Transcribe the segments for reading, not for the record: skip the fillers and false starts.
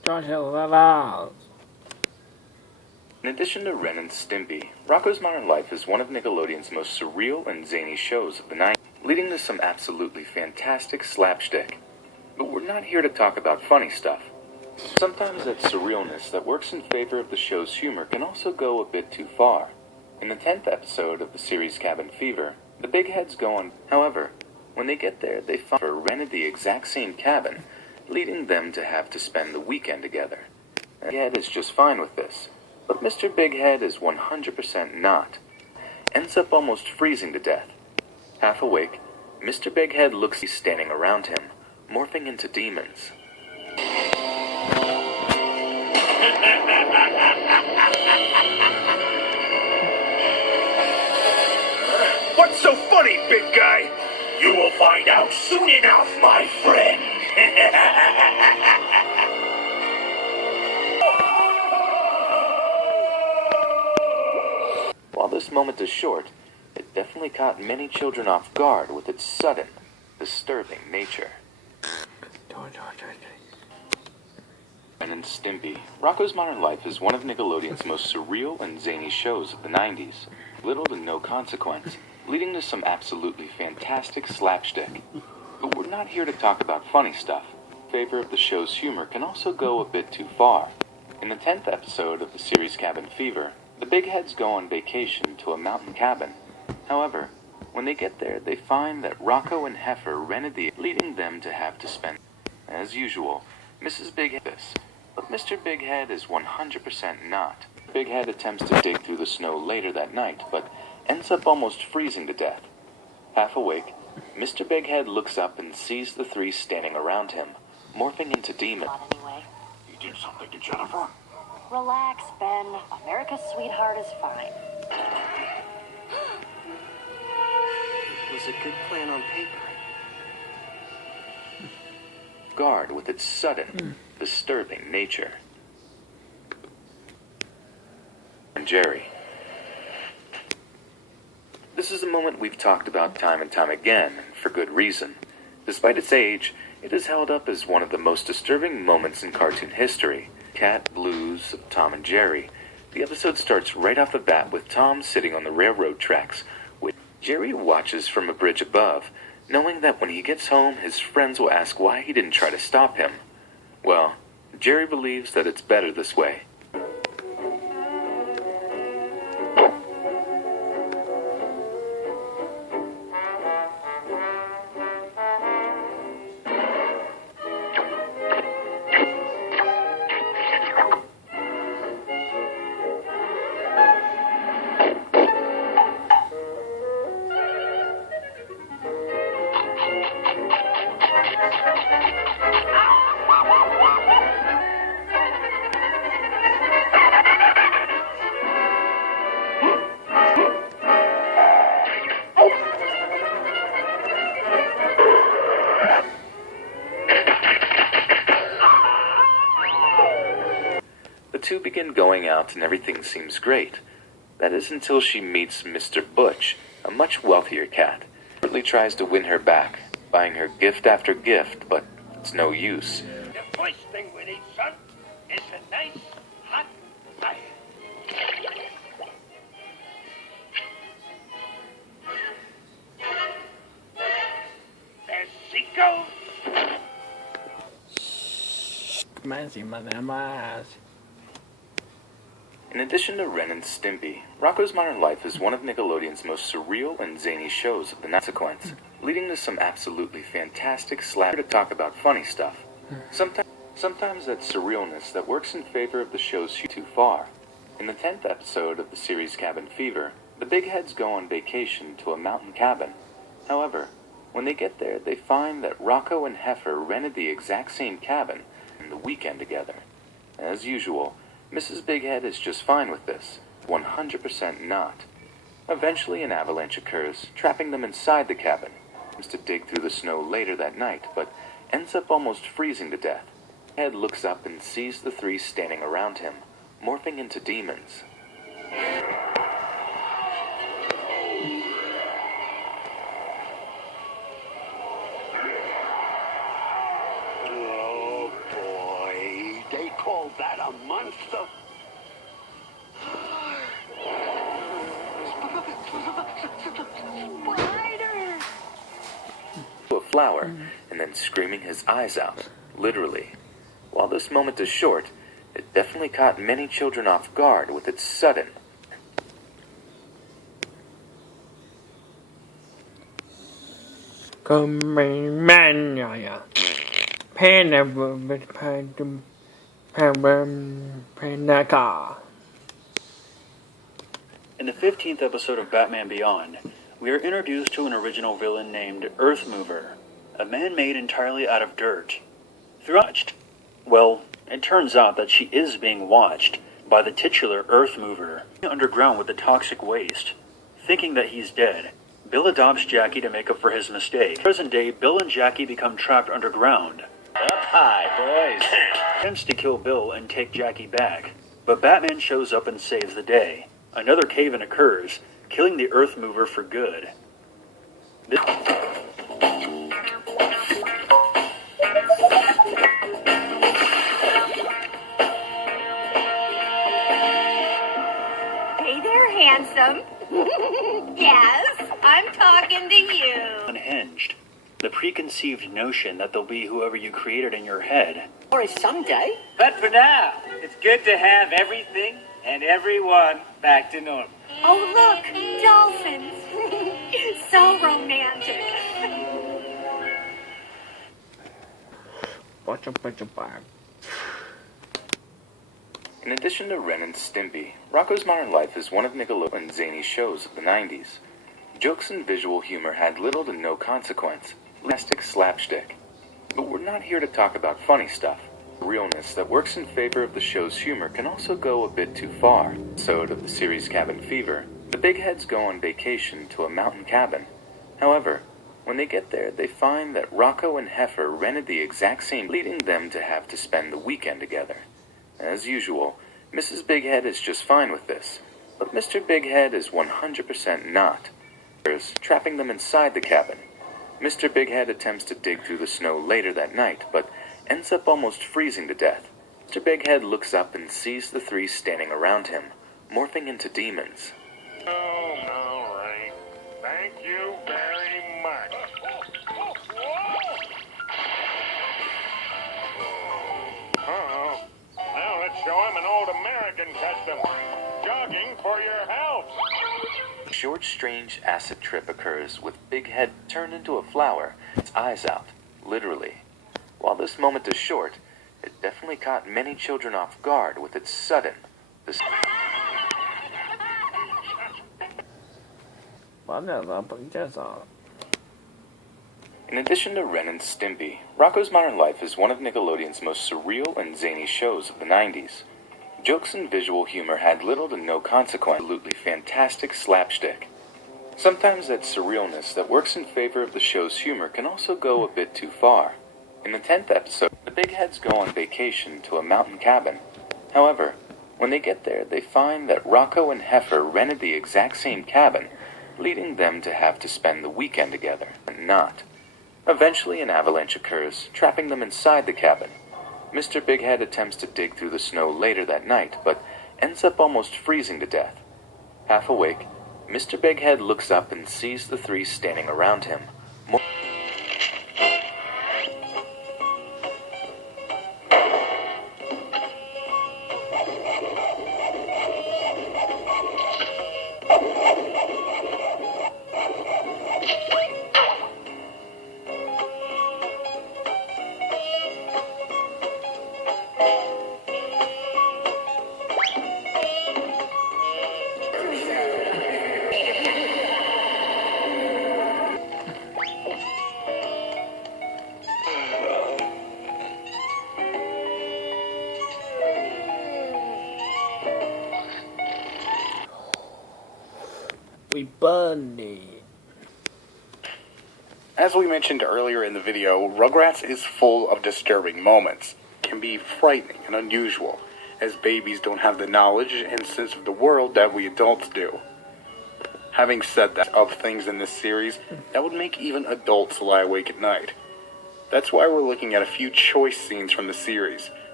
In addition to Ren and Stimpy, Rocko's Modern Life is one of Nickelodeon's most surreal and zany shows of the 90s, leading to some absolutely fantastic slapstick. But we're not here to talk about funny stuff. Sometimes that surrealness that works in favor of the show's humor can also go a bit too far. In the 10th episode of the series Cabin Fever, the big heads go on. However, when they get there, they find they rented the exact same cabin, leading them to have to spend the weekend together. Big Head is just fine with this, but Mr. Big Head is 100% not. Ends up almost freezing to death. Half awake, Mr. Big Head looks standing around him, morphing into demons. What's so funny, big guy? You will find out soon enough, my friend. While this moment is short, it definitely caught many children off guard with its sudden, disturbing nature. Ren and Stimpy, Rocko's Modern Life is one of Nickelodeon's most surreal and zany shows of the 90s. Little to no consequence, leading to some absolutely fantastic slapstick. But we're not here to talk about funny stuff. In favor of the show's humor can also go a bit too far. In the 10th episode of the series Cabin Fever, the big heads go on vacation to a mountain cabin. However, when they get there, they find that Rocko and Heifer rented the, leading them to have to spend. As usual, Mrs. Big Head this, but Mr. Big Head is 100% not. Big Head attempts to dig through the snow later that night, but ends up almost freezing to death. Half awake, Mr. Big Head looks up and sees the three standing around him, morphing into demons. Anyway. You did something to Jennifer? Relax, Ben. America's sweetheart is fine. It was a good plan on paper. Guard with its sudden, disturbing nature. And Jerry. This is a moment we've talked about time and time again, and for good reason. Despite its age, it is held up as one of the most disturbing moments in cartoon history. Cat Blues of Tom and Jerry. The episode starts right off the bat with Tom sitting on the railroad tracks, with Jerry watches from a bridge above, knowing that when he gets home, his friends will ask why he didn't try to stop him. Well, Jerry believes that it's better this way. The two begin going out and everything seems great. That is until she meets Mr. Butch, a much wealthier cat. He tries to win her back, buying her gift after gift, but it's no use. The first thing we need, son, is a nice, hot fire. There she goes. In addition to Ren and Stimpy, Rocko's Modern Life is one of Nickelodeon's most surreal and zany shows of the consequence, leading to some absolutely fantastic slap to talk about funny stuff. Sometimes that surrealness that works in favor of the show's too far. In the 10th episode of the series Cabin Fever, the big heads go on vacation to a mountain cabin. However, when they get there, they find that Rocko and Heifer rented the exact same cabin and the weekend together. As usual, Mrs. Big Head is just fine with this, 100% not. Eventually an avalanche occurs, trapping them inside the cabin. He to dig through the snow later that night, but ends up almost freezing to death. Head looks up and sees the three standing around him, morphing into demons. Oh boy, they call that a monster? Spider! A flower and then screaming his eyes out, literally. While this moment is short, it definitely caught many children off guard with its sudden. In the 15th episode of Batman Beyond, we are introduced to an original villain named Earthmover, a man made entirely out of dirt. Watched. Well, it turns out that she is being watched by the titular Earthmover underground with the toxic waste. Thinking that he's dead, Bill adopts Jackie to make up for his mistake. Present day, Bill and Jackie become trapped underground. Up high, boys. Attempts to kill Bill and take Jackie back, but Batman shows up and saves the day. Another cave-in occurs, killing the Earthmover for good. Hey there, handsome. Yes, I'm talking to you. Unhinged. The preconceived notion that they'll be whoever you created in your head. Or someday. But for now, it's good to have everything and everyone back to normal. Oh, look, dolphins. So romantic. In addition to Ren and Stimpy, Rocko's Modern Life is one of Nickelodeon's zany shows of the 90s. Jokes and visual humor had little to no consequence, plastic slapstick. But we're not here to talk about funny stuff. The realness that works in favor of the show's humor can also go a bit too far. So, of the series Cabin Fever, the big heads go on vacation to a mountain cabin. However, when they get there, they find that Rocko and Heifer rented the exact same, leading them to have to spend the weekend together. As usual, Mrs. Big Head is just fine with this, but Mr. Big Head is 100% not. Trapping them inside the cabin. Mr. Big Head attempts to dig through the snow later that night, but ends up almost freezing to death. Mr. Big Head looks up and sees the three standing around him, morphing into demons. Oh, all right. Thank you very much. Uh-oh. Now let's show him an old American custom. Jogging for your health. A short, strange acid trip occurs with Big Head turned into a flower, its eyes out, literally. While this moment is short, it definitely caught many children off guard with its sudden. In addition to Ren and Stimpy, Rocko's Modern Life is one of Nickelodeon's most surreal and zany shows of the 90s. Jokes and visual humor had little to no consequence, absolutely fantastic slapstick. Sometimes that surrealness that works in favor of the show's humor can also go a bit too far. In the 10th episode, the big heads go on vacation to a mountain cabin. However, when they get there, they find that Rocko and Heifer rented the exact same cabin, leading them to have to spend the weekend together, and not. Eventually, an avalanche occurs, trapping them inside the cabin. Mr. Big Head attempts to dig through the snow later that night, but ends up almost freezing to death. Half awake, Mr. Big Head looks up and sees the three standing around him. As we mentioned earlier in the video, Rugrats is full of disturbing moments. It can be frightening and unusual, as babies don't have the knowledge and sense of the world that we adults do. Having said that, of things in this series that would make even adults lie awake at night. That's why we're looking at a few choice scenes from the series,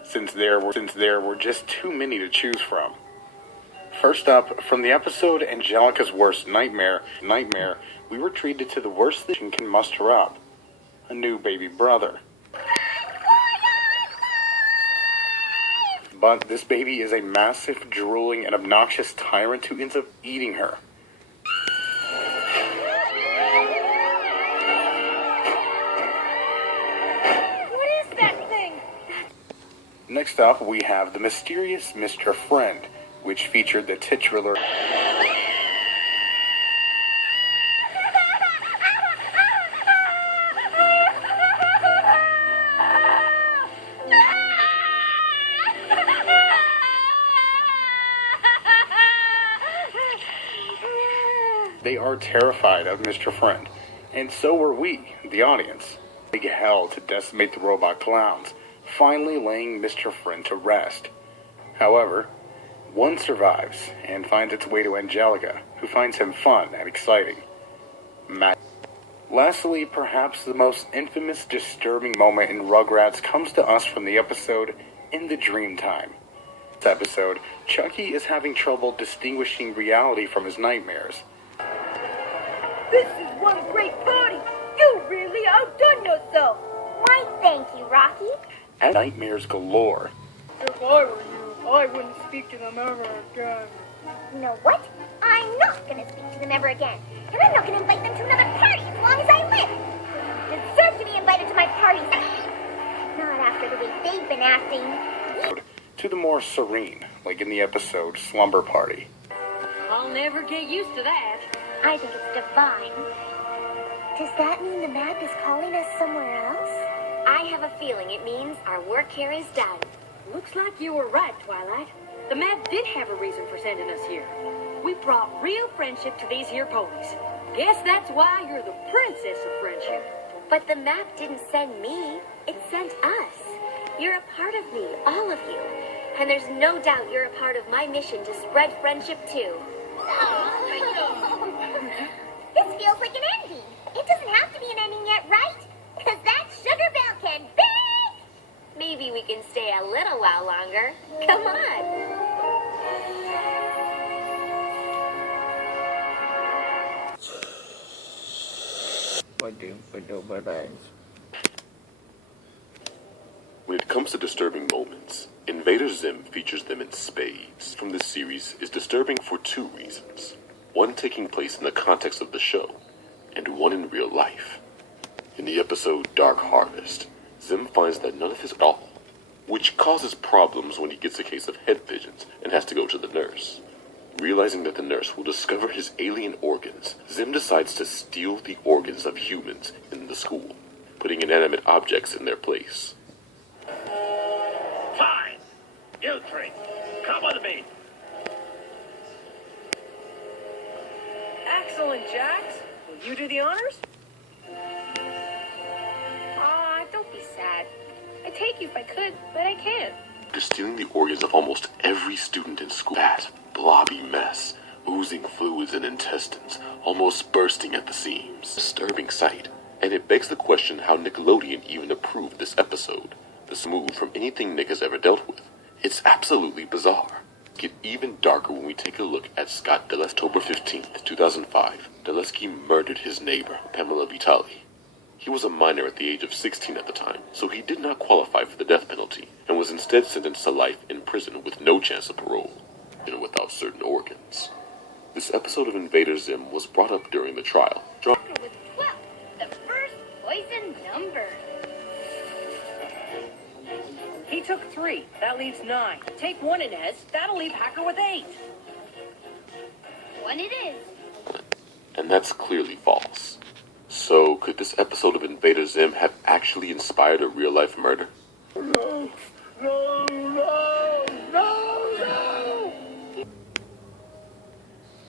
since there were just too many to choose from. First up, from the episode Angelica's Worst Nightmare, we were treated to the worst that she can muster up: a new baby brother. But this baby is a massive, drooling, and obnoxious tyrant who ends up eating her. What is that thing? Next up, we have The Mysterious Mr. Friend, which featured the titular They are terrified of Mr. Friend, and so were we, the audience. Big hell to decimate the robot clowns, finally laying Mr. Friend to rest. However, one survives and finds its way to Angelica, who finds him fun and exciting. Lastly, perhaps the most infamous, disturbing moment in Rugrats comes to us from the episode In the Dreamtime. This episode, Chucky is having trouble distinguishing reality from his nightmares. This is one great party. You really outdone yourself. Why, thank you, Rocky. And nightmares galore. If I were you, I wouldn't speak to them ever again. You know what? I'm not going to speak to them ever again. And I'm not going to invite them to another party as long as I live. They deserve to be invited to my parties. Not after the way they've been acting. To the more serene, like in the episode Slumber Party. I'll never get used to that. I think it's divine. Does that mean the map is calling us somewhere else? I have a feeling it means our work here is done. Looks like you were right, Twilight. The map did have a reason for sending us here. We brought real friendship to these here ponies. Guess that's why you're the princess of friendship. But the map didn't send me. It sent us. You're a part of me, all of you. And there's no doubt you're a part of my mission to spread friendship too. This feels like an ending. It doesn't have to be an ending yet, right? Because that sugar bell can bake! Maybe we can stay a little while longer. Come on. When it comes to disturbing moments, Invader Zim features them in spades. From this series is disturbing for two reasons. One taking place in the context of the show, and one in real life. In the episode Dark Harvest, Zim finds that none of his all, which causes problems when he gets a case of head visions and has to go to the nurse. Realizing that the nurse will discover his alien organs, Zim decides to steal the organs of humans in the school, putting inanimate objects in their place. Fine. You three, come with me. Excellent, Jax. Will you do the honors? Don't be sad. I'd take you if I could, but I can't. After stealing the organs of almost every student in school, that blobby mess, oozing fluids and intestines, almost bursting at the seams. Disturbing sight, and it begs the question how Nickelodeon even approved this episode. This move from anything Nick has ever dealt with. It's absolutely bizarre. Get even darker when we take a look at Scott Deleski. October 15th, 2005, Deleski murdered his neighbor, Pamela Vitali. He was a minor at the age of 16 at the time, so he did not qualify for the death penalty, and was instead sentenced to life in prison with no chance of parole, and without certain organs. This episode of Invader Zim was brought up during the trial. With 12, the first poison number. He took 3. That leaves 9. Take 1, Inez. That'll leave Hacker with 8. 1 it is. And that's clearly false. So, could this episode of Invader Zim have actually inspired a real-life murder?